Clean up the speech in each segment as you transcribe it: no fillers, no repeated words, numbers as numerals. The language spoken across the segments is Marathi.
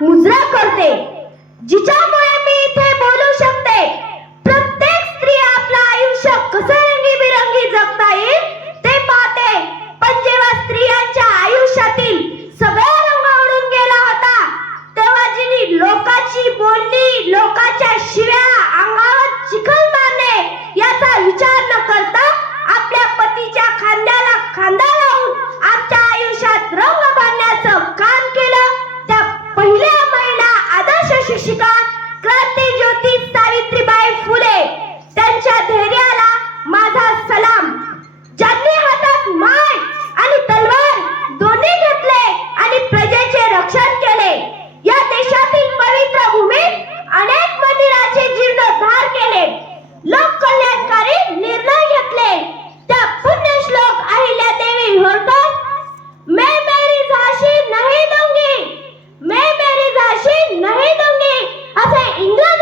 मुजरा करते, जिच्यामुळे मी इथे बोलू शकते. प्रत्येक स्त्री आपलं आयुष्य कसं रंगीबिरंगी जगता येईल ते पाहते. पण जेव्हा स्त्रियांच्या आयुष्यातील सगळा रंग उडून गेला होता, तेव्हा जिनी लोकांची बोलणी, लोकांच्या शिव्या, अंगावर चिखल मारणे याचा विचार न करता आपल्या पतीच्या खांद्याला खांदा लावून आमच्या आयुष्यात रंग भरण्याचं काम केलं. त्या पहिल्या महिला आदर्श शिक्षिका क्रांतीज्योती सावित्रीबाई फुले, त्यांच्या धैर्याला माझा सलाम. ज्यांनी हातात माय आणि तलवार दोन्ही घेतले आणि प्रजेचे रक्षण केले. या देशातील पवित्र भूमीत अनेक मंदिरांचे जीर्णोद्धार केले, लोक कल्याणकारी निर्णय घेतले. त्या पुण्यश्लोक अहिल्यादेवी होळकर, मैं मेरी झाशी नहीं दूंगी, मैं मेरी झाशी नहीं दूंगी असे इंग्रज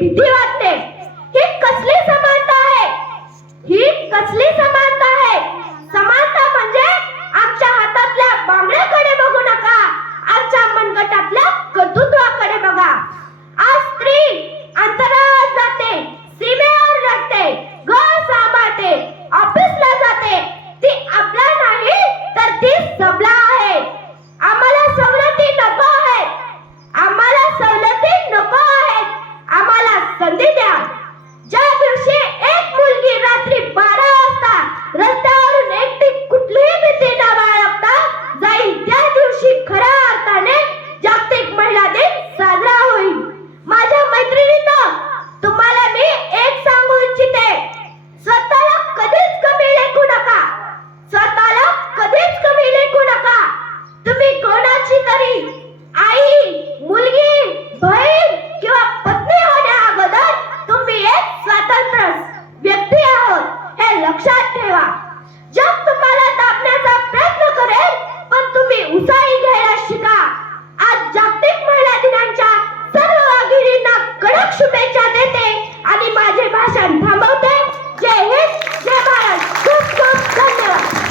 भीती वाटते. ही कसली समानता आहे? ही कसली समानता आहे? समानता म्हणजे आमच्या हातातल्या बांगड्याकडे बघू नका, आमच्या मनगटातल्या कर्तृत्वाकडे बघा. आज स्त्री अंतराळात जाते, सीमेवर लढते, घर सांभाळते, ऑफिसला जाते. ती आपला नाही तर ती सबला आहे. आम्हाला सवलती नको आहेत. आम्हाला सवलती नको आहेत. आम्हाला संधी द्या. ज्या दिवशी एक मुलगी रात्री 12 वाजता रस्त्यावरून एकटी कुठलीही भीती न बाळगता जाईल, त्या दिवशी खऱ्या अर्थाने जागतिक महिला दिन साजरा होईल. माझ्या मैत्रिणींनो, तुम्हाला मी एक सांगू इच्छिते. स्वतःला कधीच कमी लेखू नका. स्वतःला कधीच कमी लेखू नका. तुम्ही कोणाची तरी आई, मुलगी, बहीण किंवा पत्नी होण्या अगोदर तुम्ही एक स्वतंत्र व्यक्ती आहोत, हे लक्षात ठेवा. जग तुम्हाला दाबण्याचा प्रयत्न करेल, पण तुम्ही उसाई घ्यायला शिका. आज जागतिक महिला दिनाच्या सर्व वाघिणींना कडक शुभेच्छा देते.